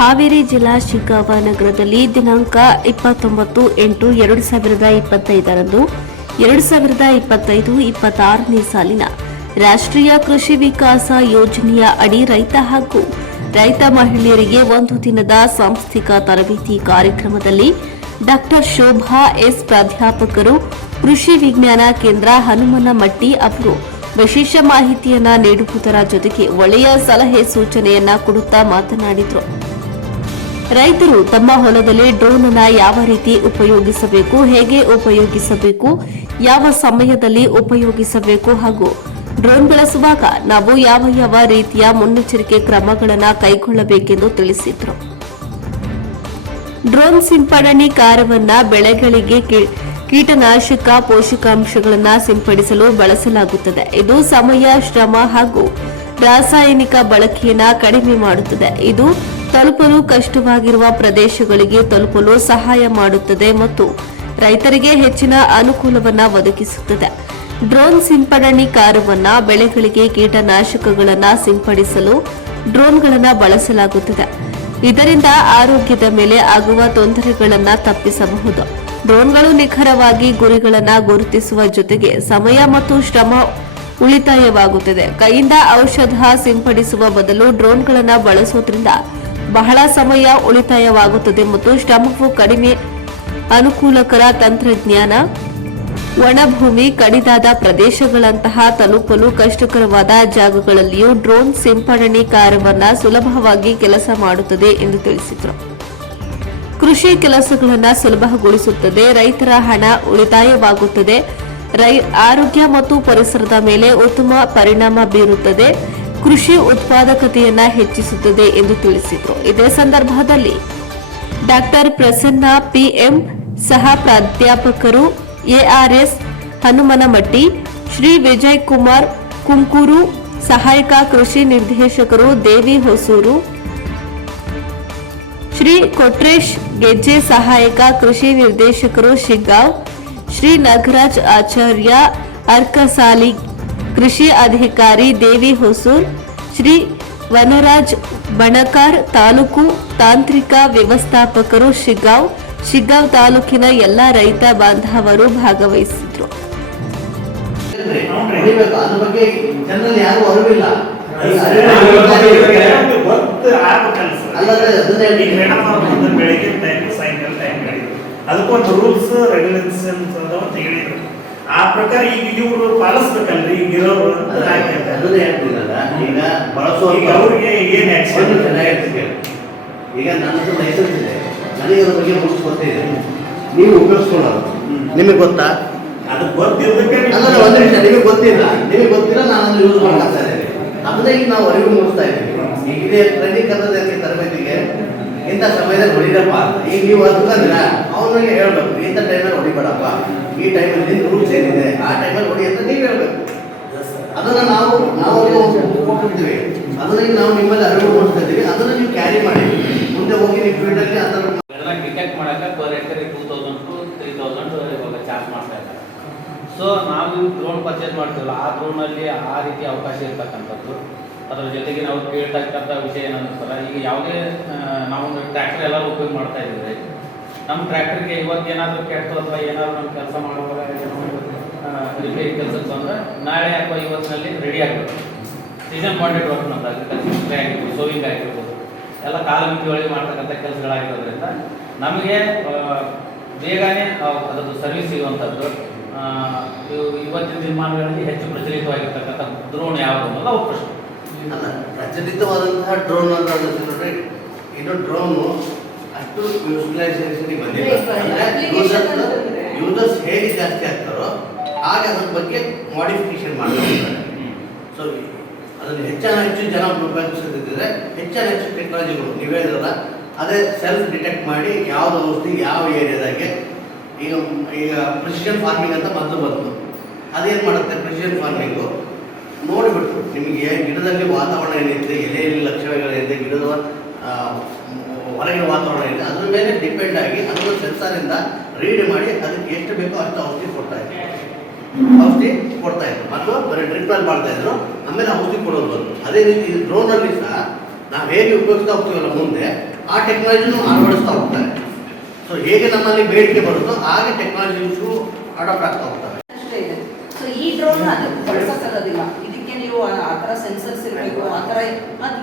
ಹಾವೇರಿ ಜಿಲ್ಲಾ ಶಿಗ್ಗಾಂವ ನಗರದಲ್ಲಿ ದಿನಾಂಕ 29/8/2025ರಂದು 2025-26ನೇ ಸಾಲಿನ ರಾಷ್ಟ್ರೀಯ ಕೃಷಿ ವಿಕಾಸ ಯೋಜನೆಯ ಅಡಿ ರೈತ ಹಾಗೂ ರೈತ ಮಹಿಳೆಯರಿಗೆ ಒಂದು ದಿನದ ಸಾಂಸ್ಥಿಕ ತರಬೇತಿ ಕಾರ್ಯಕ್ರಮದಲ್ಲಿ ಡಾ ಶೋಭಾ ಎಸ್ ಪ್ರಾಧ್ಯಾಪಕರು ಕೃಷಿ ವಿಜ್ಞಾನ ಕೇಂದ್ರ ಹನುಮನಮಟ್ಟಿ ಅವರು ವಿಶೇಷ ಮಾಹಿತಿಯನ್ನ ನೀಡುವುದರ ಜೊತೆಗೆ ಒಳ್ಳೆಯ ಸಲಹೆ ಸೂಚನೆಯನ್ನ ಕೊಡುತ್ತಾ ಮಾತನಾಡಿದರು. ರೈತರು ತಮ್ಮ ಹೊಲದಲ್ಲಿ ಡ್ರೋನ್ ಅನ್ನು ಯಾವ ರೀತಿ ಉಪಯೋಗಿಸಬೇಕು, ಹೇಗೆ ಉಪಯೋಗಿಸಬೇಕು, ಯಾವ ಸಮಯದಲ್ಲಿ ಉಪಯೋಗಿಸಬೇಕು ಹಾಗೂ ಡ್ರೋನ್ ಬಳಸುವಾಗ ನಾವು ಯಾವ ರೀತಿಯ ಮುನ್ನೆಚ್ಚರಿಕೆ ಕ್ರಮಗಳನ್ನು ಕೈಗೊಳ್ಳಬೇಕೆಂದು ತಿಳಿಸಿದರು. ಡ್ರೋನ್ ಸಿಂಪಡಣೆ ಕಾರ್ಯವನ್ನ ಬೆಳೆಗಳಿಗೆ ಕೀಟನಾಶಕ ಪೋಷಕಾಂಶಗಳನ್ನು ಸಿಂಪಡಿಸಲು ಬಳಸಲಾಗುತ್ತದೆ. ಇದು ಸಮಯ, ಶ್ರಮ ಹಾಗೂ ರಾಸಾಯನಿಕ ಬಳಕೆಯನ್ನ ಕಡಿಮೆ ಮಾಡುತ್ತದೆ. ಇದು ತಲುಪಲು ಕಷ್ಟವಾಗಿರುವ ಪ್ರದೇಶಗಳಿಗೆ ತಲುಪಲು ಸಹಾಯ ಮಾಡುತ್ತದೆ ಮತ್ತು ರೈತರಿಗೆ ಹೆಚ್ಚಿನ ಅನುಕೂಲವನ್ನು ಒದಗಿಸುತ್ತದೆ. ಡ್ರೋನ್ ಸಿಂಪಡಣೆ ಕಾರ್ಯವನ್ನ ಬೆಳೆಗಳಿಗೆ ಕೀಟನಾಶಕಗಳನ್ನು ಸಿಂಪಡಿಸಲು ಡ್ರೋನ್ಗಳನ್ನು ಬಳಸಲಾಗುತ್ತದೆ. ಇದರಿಂದ ಆರೋಗ್ಯದ ಮೇಲೆ ಆಗುವ ತೊಂದರೆಗಳನ್ನು ತಪ್ಪಿಸಬಹುದು. ಡ್ರೋನ್ಗಳು ನಿಖರವಾಗಿ ಗುರಿಗಳನ್ನು ಗುರುತಿಸುವ ಜೊತೆಗೆ ಸಮಯ ಮತ್ತು ಶ್ರಮ ಉಳಿತಾಯವಾಗುತ್ತದೆ. ಕೈಯಿಂದ ಔಷಧ ಸಿಂಪಡಿಸುವ ಬದಲು ಡ್ರೋನ್ಗಳನ್ನು ಬಳಸುವುದರಿಂದ ಬಹಳ ಸಮಯ ಉಳಿತಾಯವಾಗುತ್ತದೆ ಮತ್ತು ಶ್ರಮವು ಕಡಿಮೆ. ಅನುಕೂಲಕರ ತಂತ್ರಜ್ಞಾನ ಒಣಭೂಮಿ, ಕಡಿದಾದ ಪ್ರದೇಶಗಳಂತಹ ತಲುಪಲು ಕಷ್ಟಕರವಾದ ಜಾಗಗಳಲ್ಲಿಯೂ ಡ್ರೋನ್ ಸಿಂಪಡಣೆ ಕಾರ್ಯವನ್ನು ಸುಲಭವಾಗಿ ಕೆಲಸ ಮಾಡುತ್ತದೆ ಎಂದು ತಿಳಿಸಿದರು. ಕೃಷಿ ಕೆಲಸಗಳನ್ನು ಸುಲಭಗೊಳಿಸುತ್ತದೆ, ರೈತರ ಹಣ ಉಳಿತಾಯವಾಗುತ್ತದೆ, ಆರೋಗ್ಯ ಮತ್ತು ಪರಿಸರದ ಮೇಲೆ ಉತ್ತಮ ಪರಿಣಾಮ ಬೀರುತ್ತದೆ, ಕೃಷಿ ಉತ್ಪಾದಕತೆಯನ್ನು ಹೆಚ್ಚಿಸುತ್ತದೆ ಎಂದು ತಿಳಿಸಿದರು. ಇದೇ ಸಂದರ್ಭದಲ್ಲಿ ಡಾ ಪ್ರಸನ್ನ ಪಿಎಂ, ಸಹ ಪ್ರಾಧ್ಯಾಪಕರು ಎಆರ್ಎಸ್ ಹನುಮನಮಟ್ಟಿ, ಶ್ರೀ ವಿಜಯ್ ಕುಮಾರ್ ಕುಂಕೂರು, ಸಹಾಯಕ ಕೃಷಿ ನಿರ್ದೇಶಕರು ದೇವಿ ಹೊಸೂರು, ಶ್ರೀ ಕೊಟ್ರೇಶ್ ಗೆಜ್ಜೆ, ಸಹಾಯಕ ಕೃಷಿ ನಿರ್ದೇಶಕರು ಶಿಗ್ಗಾಂವ್, ಶ್ರೀ ನಾಗರಾಜ್ ಆಚಾರ್ಯ ಅರ್ಕಸಾಲಿ, ಕೃಷಿ ಅಧಿಕಾರಿ ದೇವಿ ಹೊಸೂರ್, ಶ್ರೀ ವನರಾಜ್ ಬಣಕಾರ್, ತಾಲೂಕು ತಾಂತ್ರಿಕ ವ್ಯವಸ್ಥಾಪಕರು ಶಿಗ್ಗಾಂವ್ ತಾಲೂಕಿನ ಎಲ್ಲ ರೈತ ಬಾಂಧವರು ಭಾಗವಹಿಸಿದ್ರು. ಅದಕ್ಕೊಂದು ರೂಲ್ಸ್ ರೆಗ್ಯುಲೇಷನ್ಸ್ ಅಂತ ಹೇಳಿದ್ರು. ಆ ಪ್ರಕಾರ ಈಗ ಇವರು ಪಾಲಿಸ್ಬೇಕಲ್ರಿ, ಈಗ ಇರೋರು ಈಗ ಬಳಸೋ ಅವ್ರಿಗೆ ಏನ್ ಈಗ ನನ್ನ ಲೈಸೆನ್ಸ್ ಇದೆ, ನನಗೆ ಅದ್ರ ಬಗ್ಗೆ ರೂಲ್ಸ್ ಗೊತ್ತಿದೆ, ನೀವು ಉಪಯೋಗಿಸ್ಕೊಳ್ಳೋದು ನಿಮಗೆ ಗೊತ್ತಾ? ಅದು ಗೊತ್ತಿದ್ದಕ್ಕೆ ಒಂದು ನಿಮಿಷ, ನಿಮಗೆ ಗೊತ್ತಿಲ್ಲ ನಾನು ಅದನ್ನು ಯೂಸ್ ಮಾಡ್ತಾ ಇದ್ದೇನೆ. ಅದನ್ನೇ ಈಗ ನಾವು ಅರಿವು ಮೂಡಿಸ್ತಾ ಇದ್ದೀವಿ. ಈಗ ಇದೇ ಟ್ರೈನಿಂಗ್ ಕನ್ನಡಕ್ಕೆ ತರಬೇತಿಗೆ ಇಂಥ ಸಮಯದಲ್ಲಿ ಹೊಡಿರಪ್ಪ ಅಂತ. ಈಗ ನೀವು ಅದನ್ನ ಅವನಿಗೆ ಹೇಳ್ಬೇಕು, ಇಂಥ ಟೈಮಲ್ಲಿ ಹೊಡಿಬೇಡಪ್ಪ, ಈ ಟೈಮಲ್ಲಿ ನಿನ್ನ ರೂಲ್ಸ್ ಏನಿದೆ ಆ ಟೈಮಲ್ಲಿ ಹೊಡಿ ಅಂತ ನೀವು ಹೇಳ್ಬೇಕು. ಅದನ್ನು ನಾವು ಕೊಟ್ಟಿರ್ತೀವಿ, ಅದನ್ನ ಈಗ ನಾವು ನಿಮ್ಮಲ್ಲಿ ಅರಿವು ಮೂಡಿಸ್ತಾ ಇದ್ದೀವಿ. ಅದನ್ನು ನೀವು ಕ್ಯಾರಿ ಮಾಡಿ ಮುಂದೆ ಹೋಗಿ ನೀವು ಫೀಲ್ಡಲ್ಲಿ ಅದರ ಟಿಕೆಟ್ ಮಾಡೋಕ್ಕೆ ಪರ್ ಎಕರೆ 2000 to 3000 ಇವಾಗ ಚಾರ್ಜ್ ಮಾಡ್ತಾ ಇದ್ದಾರೆ. ಸೊ ನಾವು ಡ್ರೋನ್ ಪರ್ಚೇಸ್ ಮಾಡ್ತೀವಲ್ಲ, ಆ ಡ್ರೋನಲ್ಲಿ ಆ ರೀತಿ ಅವಕಾಶ ಇರ್ತಕ್ಕಂಥದ್ದು. ಅದರ ಜೊತೆಗೆ ನಾವು ಕೇಳ್ತಕ್ಕಂಥ ವಿಷಯ ಏನಂತಾರೆ, ಈಗ ಯಾವುದೇ ನಾವೊಂದು ಟ್ರ್ಯಾಕ್ಟರ್ ಎಲ್ಲರೂ ಉಪಯೋಗ ಮಾಡ್ತಾ ಇದ್ದೀವಿ. ನಮ್ಮ ಟ್ರ್ಯಾಕ್ಟರ್ಗೆ ಇವತ್ತೇನಾದರೂ ಕೆಟ್ಟು ಅಥವಾ ಏನಾದರೂ ನಮ್ಮ ಕೆಲಸ ಮಾಡುವಾಗ ರಿಪೇರಿ ಕೆಲಸಕ್ಕೆ ಬಂದರೆ ನಾಳೆ ಅಥವಾ ಇವತ್ತಿನಲ್ಲಿ ರೆಡಿ ಆಗಬೇಕು. ಸೀಸನ್ ಬಾಂಡೆಡ್ ವರ್ಕ್ ಅಂತ ಅಗ್ರಿಕಲ್ಚರ್ ಆಗಿರ್ಬೋದು, ಸೋವಿಂಗ್ ಆಗಿರ್ಬೋದು, ಎಲ್ಲ ಕಾಲಮಿತಿ ಒಳಗೆ ಮಾಡ್ತಕ್ಕಂಥ ಕೆಲಸಗಳಾಗಿರೋದ್ರಿಂದ ನಮಗೆ ಬೇಗನೆ ಅದರದ್ದು ಸರ್ವಿಸ್ ಸಿಗುವಂಥದ್ದು. ಇವತ್ತಿನ ದಿನಮಾನಗಳಲ್ಲಿ ಹೆಚ್ಚು ಪ್ರಚಲಿತವಾಗಿರ್ತಕ್ಕಂಥ ಡ್ರೋನ್ ಯಾವುದು ಅನ್ನೋದು ಅವ್ರ ಪ್ರಶ್ನೆ. ಅಲ್ಲ, ಪ್ರಚಲಿತವಾದಂತಹ ಡ್ರೋನ್ ಅಂತ ನೋಡ್ರಿ, ಇದು ಡ್ರೋನು ಅಷ್ಟು ಯೂಟಿಲೈಸೇಷನ್ ಬಂದಿಲ್ಲ. ಅಂದರೆ ಯೂಸರ್ಸ್ ಹೇಗೆ ಜಾಸ್ತಿ ಆಗ್ತಾರೋ ಹಾಗೆ ಅದ್ರ ಬಗ್ಗೆ ಮಾಡಿಫಿಕೇಶನ್ ಮಾಡ್ತಾರೆ. ಸೊ ಅದನ್ನು ಹೆಚ್ಚು ಜನ ಉಪಯೋಗಿಸುತ್ತಿದ್ದರೆ ಹೆಚ್ಚು ಟೆಕ್ನಾಲಜಿಗಳು ನೀವು ಹೇಳಿದ್ರಲ್ಲ, ಅದೇ ಸೆಲ್ಫ್ ಡಿಟೆಕ್ಟ್ ಮಾಡಿ ಯಾವ್ದು ಔಷಧಿ ಯಾವ ಏರಿಯಾದಾಗೆ. ಈಗ ಪ್ರಿಸಿಷನ್ ಫಾರ್ಮಿಂಗ್ ಅಂತ ಬಂತು. ಅದೇನು ಮಾಡುತ್ತೆ, ಪ್ರಿಸಿಷನ್ ಫಾರ್ಮಿಂಗು ನೋಡಿಬಿಟ್ಟು ನಿಮಗೆ ಗಿಡದಲ್ಲಿ ವಾತಾವರಣ ಏನಿದೆ, ಎಲೆಯಲ್ಲಿ ಲಕ್ಷಣಗಳೇನಿದೆ, ಗಿಡದ ಹೊರಗಿನ ವಾತಾವರಣ ಇದೆ, ಅದ್ರ ಮೇಲೆ ಡಿಪೆಂಡ್ ಆಗಿ ಅದನ್ನು ಸೆನ್ಸಾರಿಂದ ರೀಡ್ ಮಾಡಿ ಅದಕ್ಕೆ ಎಷ್ಟು ಬೇಕೋ ಅಷ್ಟು ಔಷಧಿ ಕೊಡ್ತಾ ಇದ್ರು. ಮತ್ತು ಬರೀ ಡ್ರಿಪ್ಪಲ್ಲಿ ಮಾಡ್ತಾ ಇದ್ರು, ಆಮೇಲೆ ಔಷಧಿ ಕೊಡೋದು ಬಂತು. ಅದೇ ರೀತಿ ಡ್ರೋನಲ್ಲಿ ಸಹ ನಾವು ಹೇಗೆ ಉಪಯೋಗಿಸ್ತಾ ಹೋಗ್ತೀವಲ್ಲ ಮುಂದೆ ಆ ಟೆಕ್ನಾಲಜಿನೂ ಅಳವಡಿಸ್ತಾ ಹೋಗ್ತಾರೆ. ಸೊ ಹೇಗೆ ನಮ್ಮಲ್ಲಿ ಬೇಡಿಕೆ ಬರುತ್ತೋ ಹಾಗೆ ಟೆಕ್ನಾಲಜಿಸು ಅಡಾಪ್ಟ್ ಆಗ್ತಾ ಹೋಗ್ತವೆ. ಅಷ್ಟೇ ಇದೆ. ಸೊ ಈ ಡ್ರೋನ್ ಅದಕ್ಕೆ ಬಳಸಕ್ಕಾಗೋದಿಲ್ಲ. ಇದಕ್ಕೆ ನೀವು ಆ ಥರ ಸೆನ್ಸರ್ಸ್ ಇರಬೇಕು, ಆ ಥರ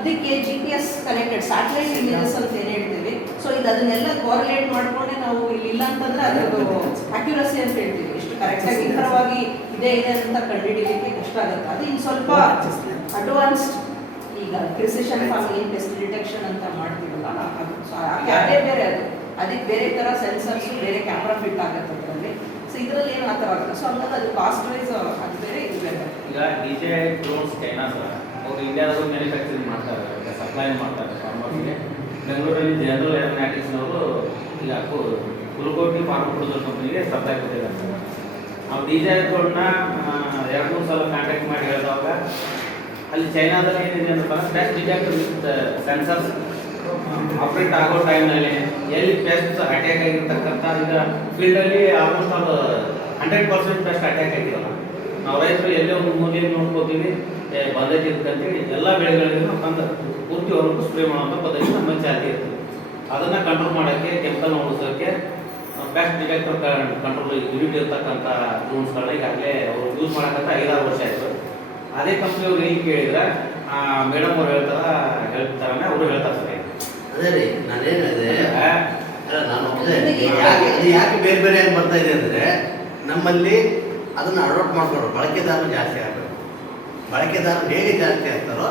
ಇದಕ್ಕೆ GPS ಕನೆಕ್ಟೆಡ್ ಸ್ಯಾಟಲೈಟ್ ಇಮೇಜಸ್ ಅಂತ ಏನು ಹೇಳ್ತೀವಿ. ಸೊ ಇದು ಅದನ್ನೆಲ್ಲ ಕೋರಿಲೇಟ್ ಮಾಡ್ಕೊಂಡೆ ನಾವು ಇಲ್ಲಿ ಇಲ್ಲ ಅಂತಂದ್ರೆ ಅದ್ರದ್ದು ಅಕ್ಯುರಸಿ ಅಂತ ಹೇಳ್ತೀವಿ. ಇಷ್ಟು ಕರೆಕ್ಟಾಗಿ ನಿಖರವಾಗಿ ಇದೆ ಅಂತ ಕಂಡುಹಿಡಿಯಲಿಕ್ಕೆ ಕಷ್ಟ ಆಗುತ್ತೆ. ಅದು ಇನ್ನು ಸ್ವಲ್ಪ ಅಡ್ವಾನ್ಸ್ಡ್ ಈಗ ಪ್ರಿಸಿಷನ್ ಫಾರ್ಮಿಂಗ್ ಟೆಸ್ಟ್ ಡಿಟೆಕ್ಷನ್ ಅಂತ ಮಾಡ್ತೀವಲ್ಲ ಅದು. ಸೊ ಅದೇ ಬೇರೆ ಅದು, ಅದಕ್ಕೆ ಬೇರೆ ಥರ ಸೆನ್ಸರ್ಸ್ ಬೇರೆ ಕ್ಯಾಮ್ರಾ ಫಿಟ್ ಆಗುತ್ತೆ ಅದರಲ್ಲಿ. ಸೊ ಇದರಲ್ಲಿ ಏನು ಆ ಥರ ಆಗುತ್ತೆ. ಸೊ ಹಂಗಾಗಿ ಅದು ಕಾಸ್ಟ್ ವೈಸ್ ಅದು ಬೇರೆ ಇದು ಬೇರೆ. ಈಗ DJI ಡ್ರೋನ್ಸ್ ಚೈನಾ ಸರ್ ಅವರು ಇಂಡಿಯಾದಾಗ ಮ್ಯಾನುಫ್ಯಾಕ್ಚರಿಂಗ್ ಮಾಡ್ತಾರೆ, ಸಪ್ಲೈ ಮಾಡ್ತಾರೆ ಫಾರ್ಮರ್ಸ್ಗೆ. ಬೆಂಗಳೂರಲ್ಲಿ ಜನರಲ್ ಏರೋನಾಟಿಕ್ಸ್ನವರು ಈಗ ಕುಲಕೋಟಿ ಫಾರ್ಮ್ ಪ್ರೊಡ್ಯೂಸರ್ ಕಂಪ್ನಿಗೆ ಸಪ್ಲೈ ಕೊಟ್ಟಿದ್ದಾರೆ ಸರ್. ನಾವು DJI ಡ್ರೋನ್ನ 2-3 ಸಲ ಕಾಂಟ್ಯಾಕ್ಟ್ ಮಾಡಿ ಹೇಳಿದಾಗ ಅಲ್ಲಿ ಚೈನಾದಲ್ಲಿ ಏನಿದೆ ಅಂತ pest detector with sensors operate ಆಗೋ ಟೈಮ್ನಲ್ಲಿ ಎಲ್ಲಿ ಪೆಸ್ಟ್ ಅಟ್ಯಾಕ್ ಆಗಿರ್ತಕ್ಕಂಥ ಈಗ ಫೀಲ್ಡಲ್ಲಿ ಆಲ್ಮೋಸ್ಟ್ ಅದು 100% ಪೆಸ್ಟ್ ಅಟ್ಯಾಕ್ ಆಗಿರಲ್ಲ. ನಾವು ರೈತರು ಎಲ್ಲೇ ಒಂದು ಮೂಲೆಯಲ್ಲಿ ನೋಡ್ಕೋತೀವಿ ಬಂದೈತಿ ಅಂತೇಳಿ ಎಲ್ಲ ಬೆಳೆಗಳಿಗೂ ಬಂದು ಪೂರ್ತಿ ಹೊರಗೂ ಸ್ಪ್ರೇ ಮಾಡುವಂಥ ಪದ್ಧತಿ ನಮ್ಮ ಚಾಲ್ತಿ ಇರ್ತದೆ. ಅದನ್ನು ಕಂಟ್ರೋಲ್ ಮಾಡೋಕ್ಕೆ, ಕೆಮಿಕಲ್ ಉಳಿಸೋಕ್ಕೆ ಪೆಸ್ಟ್ ಡಿಟೆಕ್ಟರ್ ಕಂಟ್ರೋಲ್ ಯೂನಿಟ್ ಇರ್ತಕ್ಕಂಥ ಡ್ರೋನ್ಸ್ಗಳನ್ನ ಈಗಾಗಲೇ ಅವರು ಯೂಸ್ ಮಾಡೋಕ್ಕಂತ 5-6 ವರ್ಷ ಆಯಿತು. ಅದೇ ಕಂಪ್ನಿಯವ್ರು ಏನು ಕೇಳಿದ್ರೆ ಮೇಡಮ್ ಅವ್ರು ಹೇಳ್ತಾರನೇ ಅವರು ಹೇಳ್ತಾರೆ ಸರಿ. ಅದೇ ರೀ ನಾನೇನು ಹೇಳಿದೆ, ಅಲ್ಲ ನಾನು ಯಾಕೆ ಬೇರೆ ಬೇರೆಯಾಗಿ ಬರ್ತಾ ಇದೆ ಅಂದರೆ ನಮ್ಮಲ್ಲಿ ಅದನ್ನು ಅಡಾಪ್ಟ್ ಮಾಡ್ಕೊಂಡ್ರು ಬಳಕೆದಾರರು ಜಾಸ್ತಿ ಆಗಬೇಕು. ಬಳಕೆದಾರರು ಹೇಗೆ ಜಾಸ್ತಿ ಆಗ್ತಾರೋ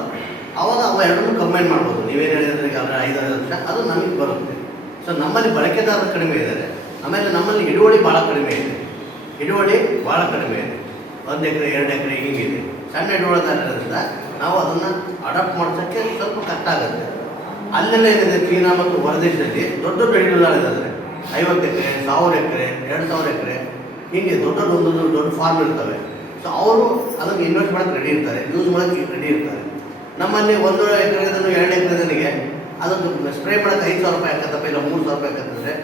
ಅವಾಗ ಅವು ಎರಡನ್ನೂ ಕಂಬೈನ್ ಮಾಡ್ಬೋದು. ನೀವೇನು ಹೇಳಿದ್ರೆ ಈಗ 5-6 ವರ್ಷ ಅದು ನಮಗೆ ಬರುತ್ತೆ. ಸೊ ನಮ್ಮಲ್ಲಿ ಬಳಕೆದಾರರು ಕಡಿಮೆ ಇದ್ದಾರೆ. ಆಮೇಲೆ ನಮ್ಮಲ್ಲಿ ಹಿಡುವಳಿ ಭಾಳ ಕಡಿಮೆ ಇದೆ. ಹಿಡುವಳಿ ಭಾಳ ಕಡಿಮೆ ಇದೆ. 1 ಎಕರೆ 2 ಎಕರೆ ಹೀಗಿದೆ. ಸಣ್ಣ ಹಿಡುವಳಿದಾರರಿಂದ ನಾವು ಅದನ್ನು ಅಡಾಪ್ಟ್ ಮಾಡಿಸೋಕ್ಕೆ ಸ್ವಲ್ಪ ಕಷ್ಟ ಆಗುತ್ತೆ. ಅಲ್ಲೆಲ್ಲ ಏನಿದೆ ಚೀನಾ ಮತ್ತು ಹೊರದೇಶದಲ್ಲಿ ದೊಡ್ಡ ದೊಡ್ಡ ಹಿಡುವಳಿದಾರೆ 50 ಎಕರೆ 1000 ಎಕರೆ 2000 ಎಕರೆ ಹೀಗೆ ದೊಡ್ಡ ಫಾರ್ಮ್ ಇರ್ತವೆ. ಸೊ ಅವರು ಅದನ್ನು ಇನ್ವೆಸ್ಟ್ ಮಾಡೋಕ್ಕೆ ರೆಡಿ ಇರ್ತಾರೆ, ಯೂಸ್ ಮಾಡೋಕ್ಕೆ ರೆಡಿ ಇರ್ತಾರೆ. ನಮ್ಮಲ್ಲಿ 1 ಎಕರೆದನ್ನು 2 ಎಕರೆದನಿಗೆ ಅದನ್ನು ಸ್ಪ್ರೇ ಮಾಡೋಕ್ಕೆ 5,000 ರೂಪಾಯಿ ಹಾಕತ್ತಪ್ಪ ಇಲ್ಲ 3,000 ರೂಪಾಯಿ ಹಾಕತ್ತಂದರೆ